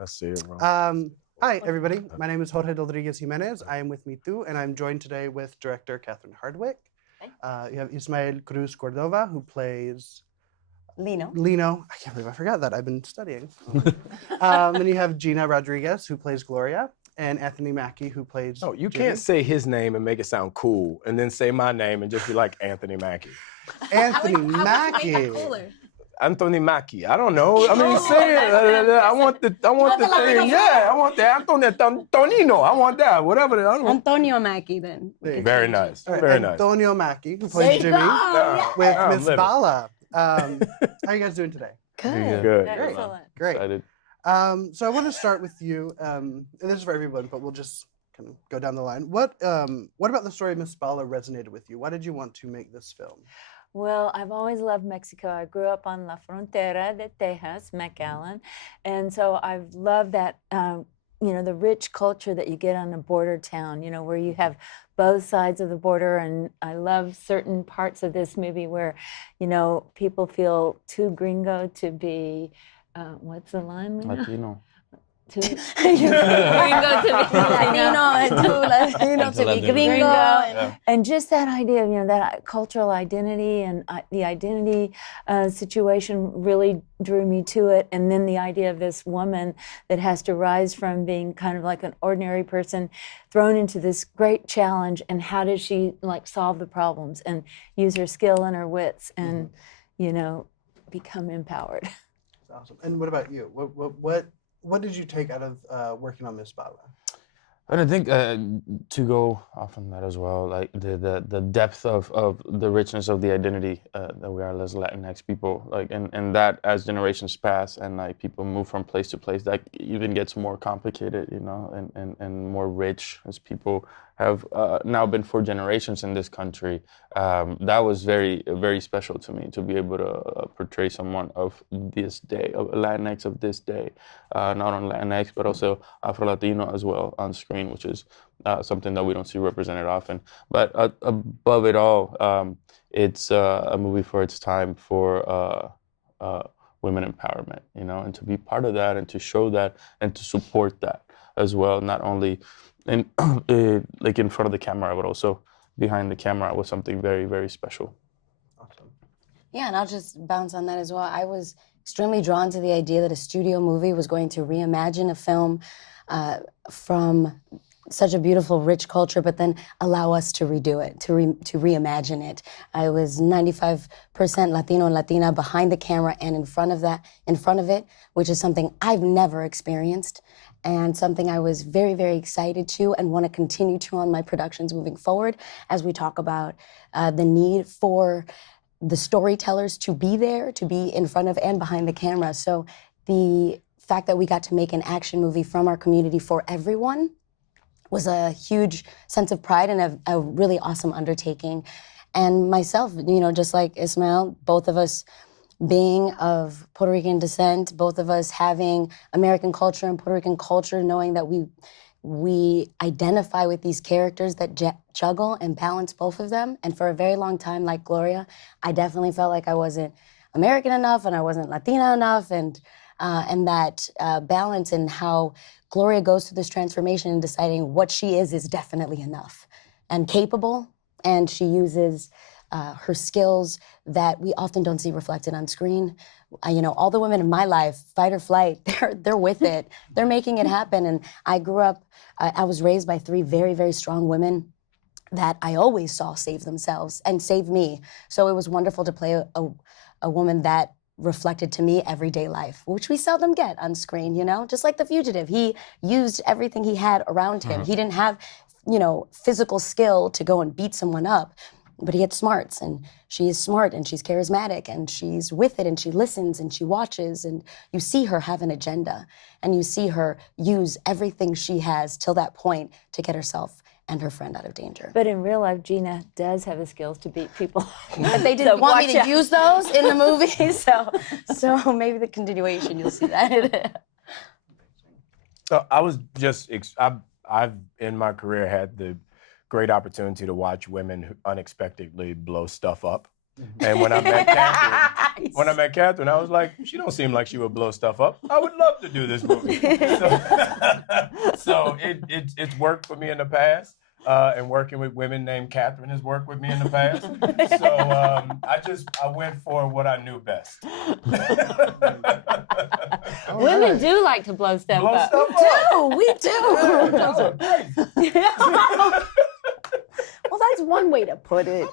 I see it, bro. Hi, everybody. My name is Jorge Rodriguez Jimenez. I am with Mitú, and I'm joined today with director Catherine Hardwicke. You have Ismael Cruz Córdova, who plays Lino. I can't believe I forgot that. I've been studying. Then you have Gina Rodriguez, who plays Gloria, and Anthony Mackie, who plays No, you Jimmy. can't say his name and make it sound cool, and then say my name and just be like Anthony Mackie. Anthony Mackie. How would you make that cooler? Anthony Mackie. I don't know. I mean, say it. I want the thing. Yeah, I want the Antonino. I want that. Whatever. I don't know. Antonio Mackie, then. Very nice. All right, Very nice. Antonio Mackie, who There plays you Jimmy, go. with I'm Miss living. Bala. How are you guys doing today? Good. Excellent. Great. Excited. So I want to start with you, and this is for everyone, but we'll just kind of go down the line. What about the story of Miss Bala resonated with you? Why did you want to make this film? Well, I've always loved Mexico. I grew up on La Frontera de Texas, McAllen, and so I've loved that, the rich culture that you get on a border town, where you have both sides of the border. And I love certain parts of this movie where, people feel too gringo to be, what's the line? Lena? Latino. Too gringo to be Latino to be gringo. And just that idea of, that cultural identity and the identity situation really drew me to it. And then the idea of this woman that has to rise from being kind of like an ordinary person thrown into this great challenge. And how does she solve the problems and use her skill and her wits and, become empowered. That's awesome. And what about you? What did you take out of working on Miss Bala? And I think to go off on that as well, like the depth of the richness of the identity that we are as Latinx people, and that as generations pass and people move from place to place, that even gets more complicated, and more rich as people have now been for generations in this country. That was very, very special to me to be able to portray someone of this day, of Latinx of this day, not only Latinx, but also Afro-Latino as well on screen, which is something that we don't see represented often. But above it all, it's a movie for its time for women empowerment, and to be part of that and to show that and to support that as well, not only in in front of the camera, but also behind the camera was something very, very special. Awesome. Yeah, and I'll just bounce on that as well. I was extremely drawn to the idea that a studio movie was going to reimagine a film from such a beautiful, rich culture, but then allow us to redo it, to reimagine it. I was 95% Latino and Latina behind the camera and in front of it, which is something I've never experienced, and something I was very, very excited to and want to continue to on my productions moving forward as we talk about the need for the storytellers to be there, to be in front of and behind the camera. So the fact that we got to make an action movie from our community for everyone was a huge sense of pride and a really awesome undertaking. And myself, just like Ismael, both of us being of Puerto Rican descent, both of us having American culture and Puerto Rican culture, knowing that we identify with these characters that juggle and balance both of them. And for a very long time, like Gloria, I definitely felt like I wasn't American enough and I wasn't Latina enough, and that balance and how Gloria goes through this transformation and deciding what she is definitely enough and capable, and she uses her skills that we often don't see reflected on screen. All the women in my life, fight or flight, they're with it. They're making it happen. And I grew up, I was raised by three very, very strong women that I always saw save themselves and save me. So it was wonderful to play a woman that reflected to me everyday life, which we seldom get on screen, just like The Fugitive. He used everything he had around him. He didn't have, physical skill to go and beat someone up, but he had smarts, and she is smart, and she's charismatic, and she's with it, and she listens, and she watches, and you see her have an agenda, and you see her use everything she has till that point to get herself and her friend out of danger. But in real life, Gina does have the skills to beat people. But they didn't want me to use those in the movie, so maybe the continuation, you'll see that. So I was just, I've in my career had the great opportunity to watch women who unexpectedly blow stuff up. And when I met Catherine, when I met Catherine, I was like, she don't seem like she would blow stuff up. I would love to do this movie. So it's worked for me in the past. And working with women named Catherine has worked with me in the past. So I went for what I knew best. Women do like to blow stuff up. We do. Y'all are crazy. Well, that's one way to put it.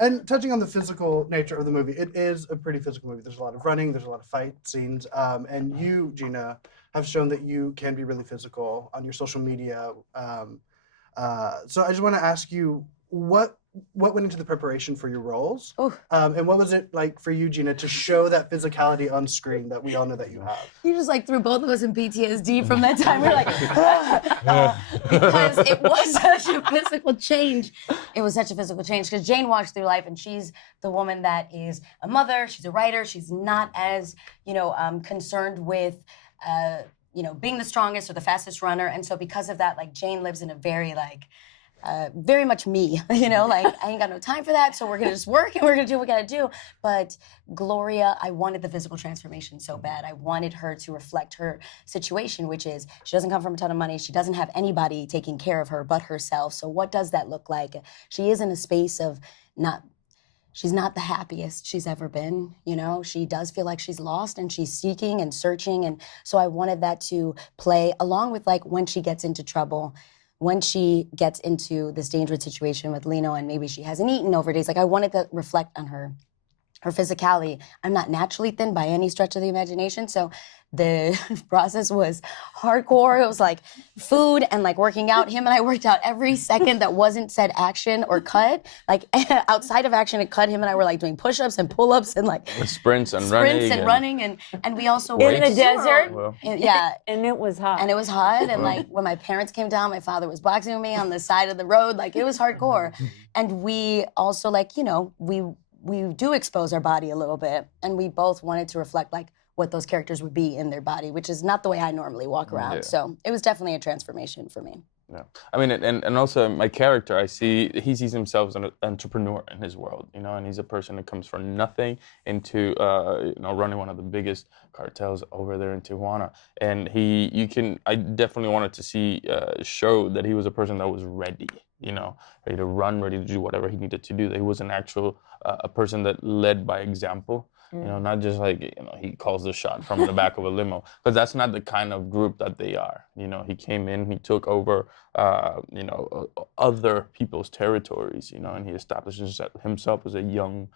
And touching on the physical nature of the movie, it is a pretty physical movie. There's a lot of running, there's a lot of fight scenes, and you, Gina, have shown that you can be really physical on your social media. So I just want to ask you, what went into the preparation for your roles? And what was it like for you, Gina, to show that physicality on screen that we all know that you have? You just like threw both of us in PTSD from that time. We're like, because it was such a physical change. It was such a physical change because Jane walks through life and she's the woman that is a mother, she's a writer, she's not as, concerned with, being the strongest or the fastest runner. And so because of that, like Jane lives in a very very much me, I ain't got no time for that. So we're gonna just work and we're gonna do what we gotta do. But Gloria, I wanted the physical transformation so bad. I wanted her to reflect her situation, which is she doesn't come from a ton of money. She doesn't have anybody taking care of her but herself. So what does that look like? She is in a space of she's not the happiest she's ever been, She does feel like she's lost and she's seeking and searching. And so I wanted that to play along with when she gets into trouble, when she gets into this dangerous situation with Lino and maybe she hasn't eaten over days. I wanted to reflect on her physicality. I'm not naturally thin by any stretch of the imagination. So the process was hardcore. It was food and working out. Him and I worked out every second that wasn't said action or cut. Outside of action and cut, him and I were doing push-ups and pull-ups and sprints and running. And we also in the desert. Yeah. And it was hot. And it was hot. And when my parents came down, my father was boxing with me on the side of the road. It was hardcore. And we also we do expose our body a little bit. And we both wanted to reflect what those characters would be in their body, which is not the way I normally walk around. Yeah. So it was definitely a transformation for me. Yeah, I mean, and also my character, he sees himself as an entrepreneur in his world, and he's a person that comes from nothing into, running one of the biggest cartels over there in Tijuana. And I definitely wanted to show that he was a person that was ready, ready to run, ready to do whatever he needed to do. That he was an actual, a person that led by example. Not just he calls the shot from the back of a limo, but that's not the kind of group that they are. He came in, he took over, other people's territories, and he established himself as a young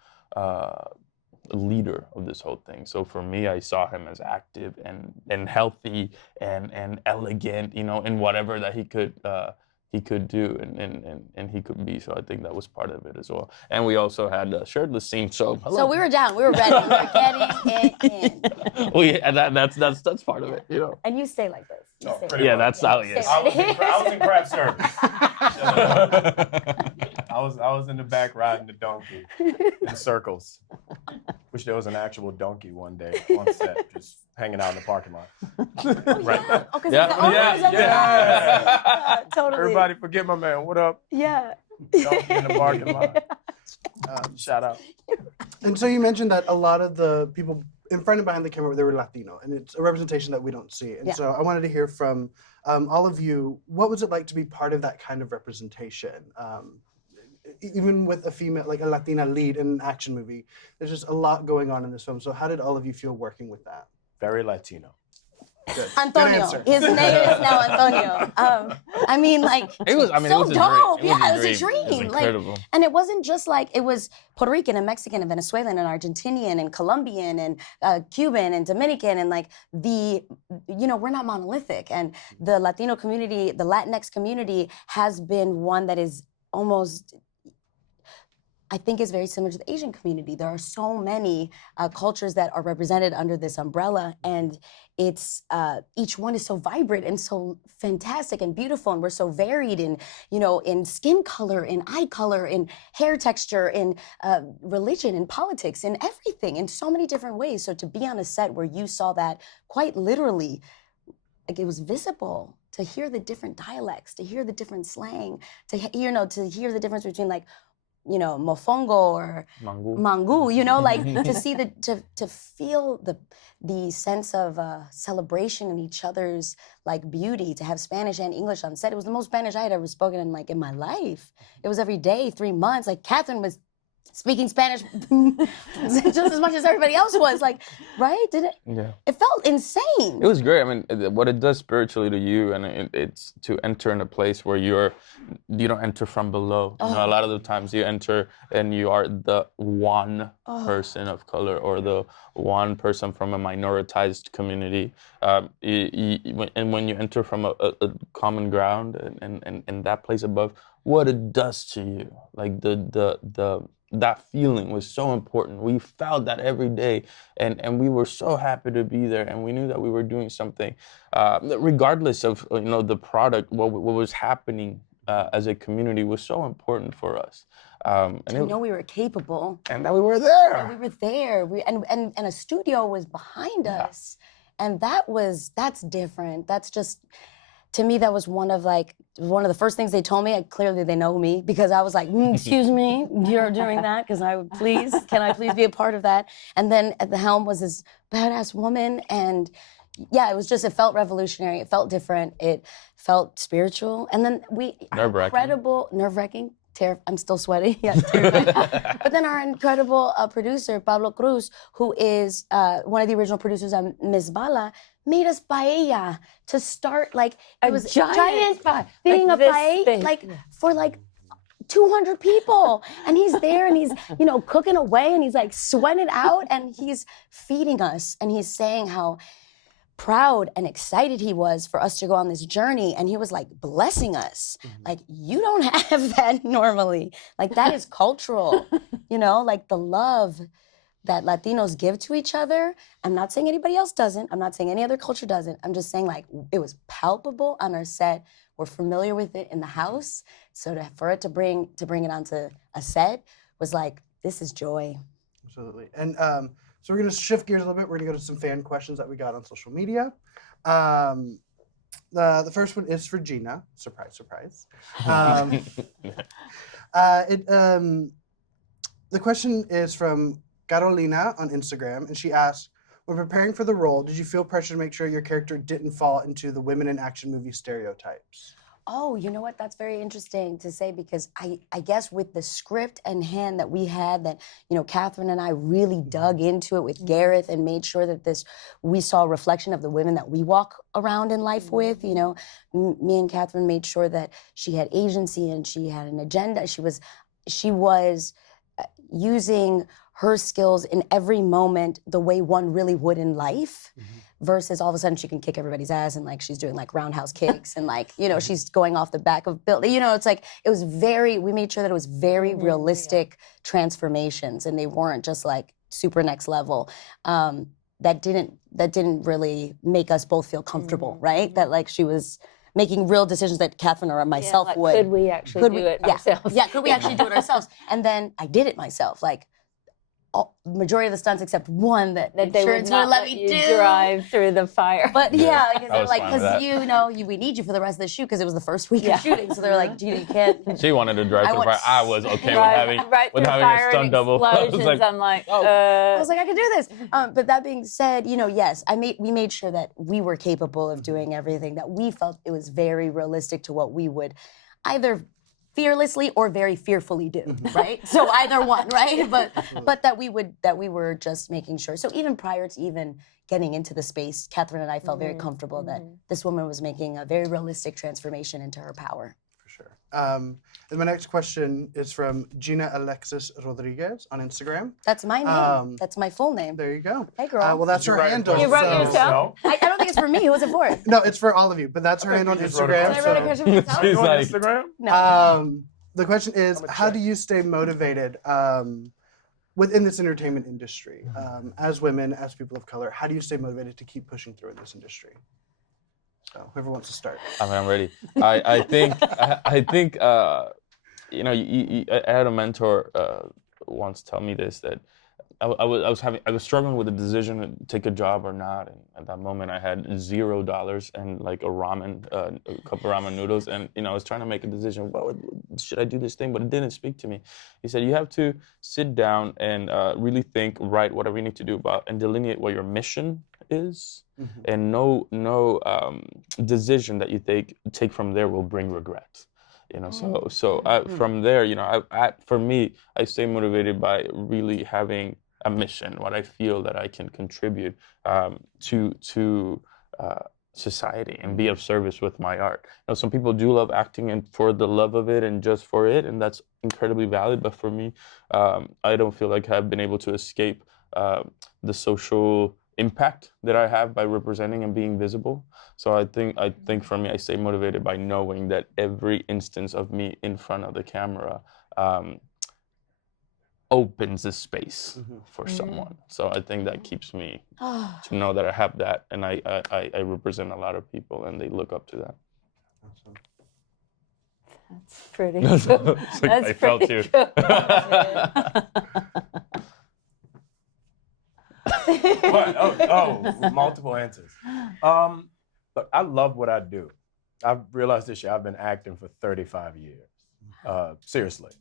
leader of this whole thing. So for me, I saw him as active and healthy and elegant, in whatever that he could do and he could be. So I think that was part of it as well. And we also had shared the scene. So we were down. We were ready. We were getting it in. Well, yeah, that's part of it, And you stay like this. That's how he is. I was in craft service. I was in the back riding the donkey in circles. Wish there was an actual donkey one day on set, just hanging out in the parking lot. Right. Oh, because yeah. Totally. Everybody forget my man. What up? Yeah. Donkey in the parking lot. Shout out. And so you mentioned that a lot of the people in front and behind the camera, they were Latino, and it's a representation that we don't see. And so I wanted to hear from all of you, what was it like to be part of that kind of representation? Even with a female, a Latina lead in an action movie, there's just a lot going on in this film. So how did all of you feel working with that? Very Latino. Good. Antonio. His name is now Antonio. It was dope. It was a dream. It was incredible. And it wasn't just it was Puerto Rican and Mexican and Venezuelan and Argentinian and Colombian and Cuban and Dominican and we're not monolithic. And the Latino community, the Latinx community has been one that is almost, I think, is very similar to the Asian community. There are so many cultures that are represented under this umbrella, and it's each one is so vibrant and so fantastic and beautiful, and we're so varied in skin color, in eye color, in hair texture, in religion, in politics, in everything, in so many different ways. So to be on a set where you saw that quite literally, it was visible. To hear the different dialects, to hear the different slang, to hear the difference between mofongo or mangu, like to see to feel the sense of celebration in each other's like beauty, to have Spanish and English on set. It was the most Spanish I had ever spoken in my life. It was every day, 3 months. Like Catherine was speaking Spanish just as much as everybody else was, like, right? Did it? Yeah. It felt insane. It was great. I mean, what it does spiritually to you, and it's to enter in a place where you don't enter from below. A lot of the times you enter and you are the one person of color or the one person from a minoritized community. And when you enter from a common ground and that place above, what it does to you, like that feeling was so important. We felt that every day, and we were so happy to be there, and we knew that we were doing something, regardless of the product. What was happening as a community was so important for us. And we were capable, and that we were there. That we were there. And a studio was behind us, and that's different. That's just. To me, that was one of the first things they told me. Clearly, they know me because I was like, "Excuse me, you're doing that? Can I please be a part of that?" And then at the helm was this badass woman, and yeah, it felt revolutionary. It felt different. It felt spiritual, and then nerve-wracking. I'm still sweaty. Yeah, terrifying. But then our incredible producer Pablo Cruz, who is one of the original producers on Miss Bala, made us paella to start it was giant being a paella for 200 people, and he's there and he's cooking away and he's sweating it out and he's feeding us and he's saying how proud and excited he was for us to go on this journey, and he was blessing us. You don't have that normally. That is cultural, the love that Latinos give to each other. I'm not saying anybody else doesn't. I'm not saying any other culture doesn't. I'm just saying it was palpable on our set. We're familiar with it in the house. So for it to bring it onto a set was this is joy. Absolutely. And so we're going to shift gears a little bit. We're going to go to some fan questions that we got on social media. The first one is for Gina. Surprise, surprise. The question is from Carolina on Instagram, and she asks, when preparing for the role, did you feel pressure to make sure your character didn't fall into the women in action movie stereotypes? Oh, you know what? That's very interesting to say because I guess with the script in hand that we had, that Catherine and I really dug into it with Gareth and made sure that we saw a reflection of the women that we walk around in life with. Me and Catherine made sure that she had agency and she had an agenda. She was using her skills in every moment the way one really would in life, versus all of a sudden she can kick everybody's ass and she's doing roundhouse kicks and she's going off the back of building. We made sure that it was very realistic transformations, and they weren't just super next level. That didn't really make us both feel comfortable, right? That she was making real decisions that Catherine or myself would. Could we actually do it ourselves? Yeah, could we actually do it ourselves? And then I did it myself. Majority of the stunts except one that they insurance would not let me do. Drive through the fire. But because they're because we need you for the rest of the shoot because it was the first week of shooting. So they're like, Gina, you can't. She wanted to drive through fire. I was okay with having a stunt double. I was like, I can do this. But that being said, yes, we made sure that we were capable of doing everything that we felt it was very realistic to what we would either fearlessly or very fearfully do, right? So either one, right? But that we were just making sure. So even prior to even getting into the space, Catherine and I felt very comfortable that this woman was making a very realistic transformation into her power. For sure. And my next question is from Gina Alexis Rodriguez on Instagram. That's my name. That's my full name. There you go. Hey, girl. Well, that's her handle. You wrote yourself? I don't think it's for me. Who was it for? No, it's for all of you, but that's her handle on Instagram. I wrote a question for myself? She's on like, Instagram? No. The question is, how do you stay motivated within this entertainment industry? As women, as people of color, how do you stay motivated to keep pushing through in this industry? So whoever wants to start. I'm ready. I think I had a mentor once tell me this, that I was struggling with the decision to take a job or not, and at that moment I had $0 and like a cup of ramen noodles, and I was trying to make a decision. Well, should I do this thing? But it didn't speak to me. He said you have to sit down and really think, write whatever you need to do about, and delineate what your mission is, and no decision that you take from there will bring regret. From there, for me, I stay motivated by really having a mission, what I feel that I can contribute to society and be of service with my art. Some people do love acting and for the love of it and just for it, and that's incredibly valid. But for me, I don't feel like I've been able to escape the social impact that I have by representing and being visible. So I think for me, I stay motivated by knowing that every instance of me in front of the camera opens a space for someone. So I think that keeps me to know that I have that, and I represent a lot of people, and they look up to that. Awesome. That's pretty. I felt you. What? Oh, multiple answers. But I love what I do. I've realized this year I've been acting for 35 years, seriously.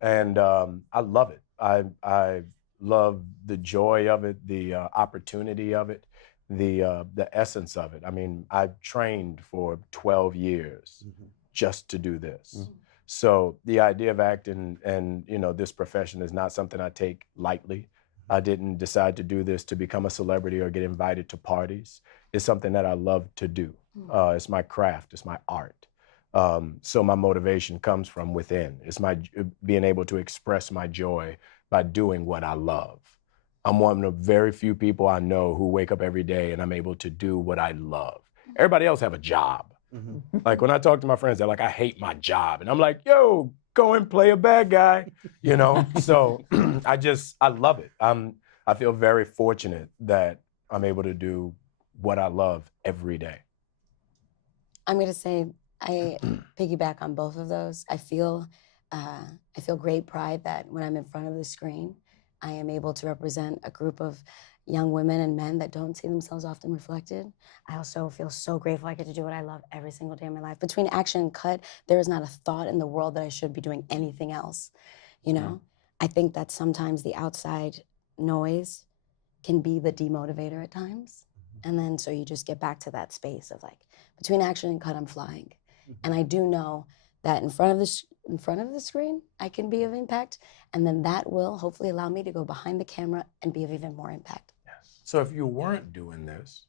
And I love it. I love the joy of it, the opportunity of it, the essence of it. I mean, I've trained for 12 years just to do this. So the idea of acting and this profession is not something I take lightly. I didn't decide to do this to become a celebrity or get invited to parties. It's something that I love to do. It's my craft, it's my art. So my motivation comes from within. It's my being able to express my joy by doing what I love. I'm one of the very few people I know who wake up every day and I'm able to do what I love. Everybody else have a job. Like when I talk to my friends, they're like, I hate my job. And I'm like, yo, go and play a bad guy, So I love it. I feel very fortunate that I'm able to do what I love every day. I'm gonna say I piggyback on both of those. I feel great pride that when I'm in front of the screen, I am able to represent a group of young women and men that don't see themselves often reflected. I also feel so grateful I get to do what I love every single day of my life. Between action and cut, there is not a thought in the world that I should be doing anything else. I think that sometimes the outside noise can be the demotivator at times. And then so you just get back to that space of like, between action and cut, I'm flying. And I do know that in front of the screen, I can be of impact. And then that will hopefully allow me to go behind the camera and be of even more impact. So if you weren't doing this,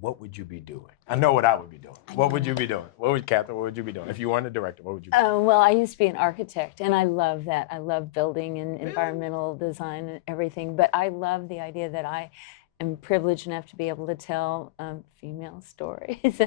what would you be doing? I know what I would be doing. What would you be doing? Catherine, what would you be doing? If you weren't a director, what would you be doing? Well, I used to be an architect, and I love that. I love building and environmental design and everything. But I love the idea that I am privileged enough to be able to tell female stories,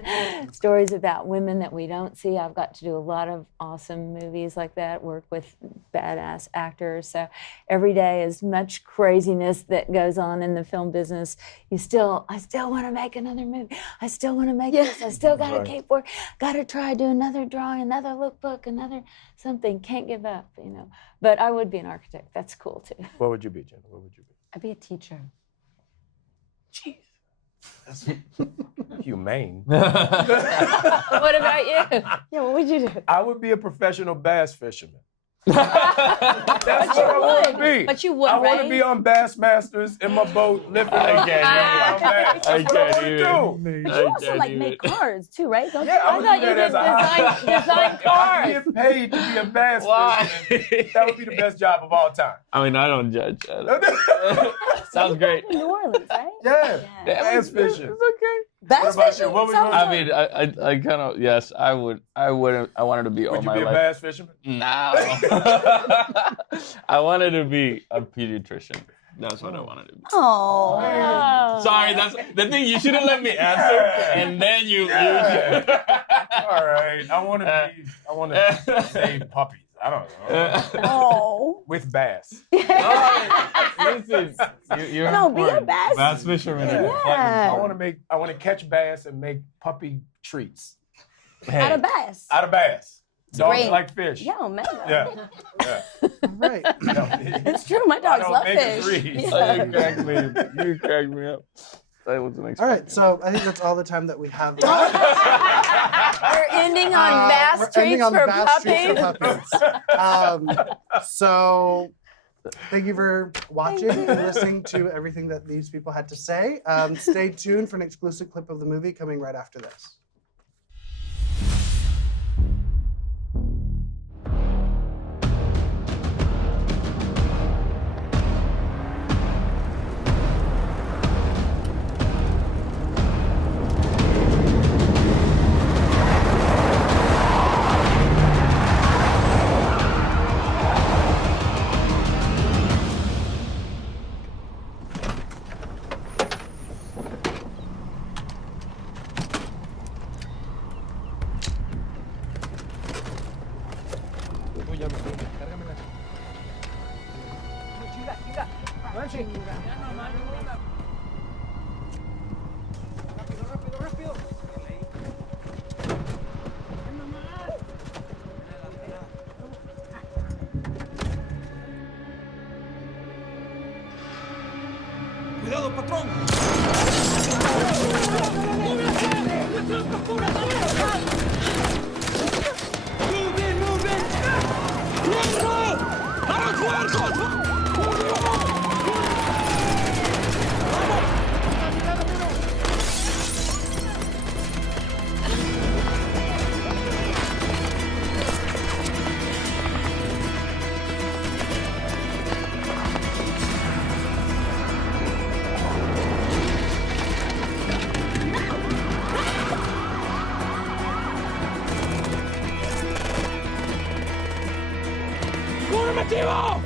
stories about women that we don't see. I've got to do a lot of awesome movies like that, work with badass actors. So every day, as much craziness that goes on in the film business, I still want to make another movie. I still want to make this. I still got to keep working. Got to try, do another drawing, another lookbook, another something. Can't give up, But I would be an architect. That's cool too. What would you be, Gina? What would you be? I'd be a teacher. Jeez. That's humane. What about you? Yeah, what would you do? I would be a professional bass fisherman. That's what I want to be. But you would, I want to be on Bassmasters in my boat, lifting up bass. That's what I want to do. But you also make cars too, right? Don't Yeah, you? I thought you could design If I cars. could get paid to be a bass fisherman, that would be the best job of all time. I mean, I don't judge. Sounds great. New Orleans, right? Yeah, bass fishing. It's okay. Bass about you? fishing What would sounds you I mean, I kind of, yes, I would. I wanted to be all Would you my be a life. bass fisherman? No. I wanted to be a pediatrician. That's what I wanted to be. Oh. Sorry, that's the thing. You should have let me answer, and then you. All right. I want to save puppies. I don't know. Oh. With bass. Listen, you're No, be a important. bass. Bass fisherman. Yeah. I want to catch bass and make puppy treats Out of bass. out of bass. Dogs great. like fish. Yeah, omega. Yeah. Yeah. Right. No, It's true. My dogs love omega fish. 3s. Yeah. You cracked me up. That wasn't expected. All right, so I think that's all the time that we have. We're ending on Bass We're Treats ending on for Bass Treats Puppies. for Puppies. So thank you for watching and listening to everything that these people had to say. Stay tuned for an exclusive clip of the movie coming right after this. ¡Cuidado, patrón! ¡Formativo!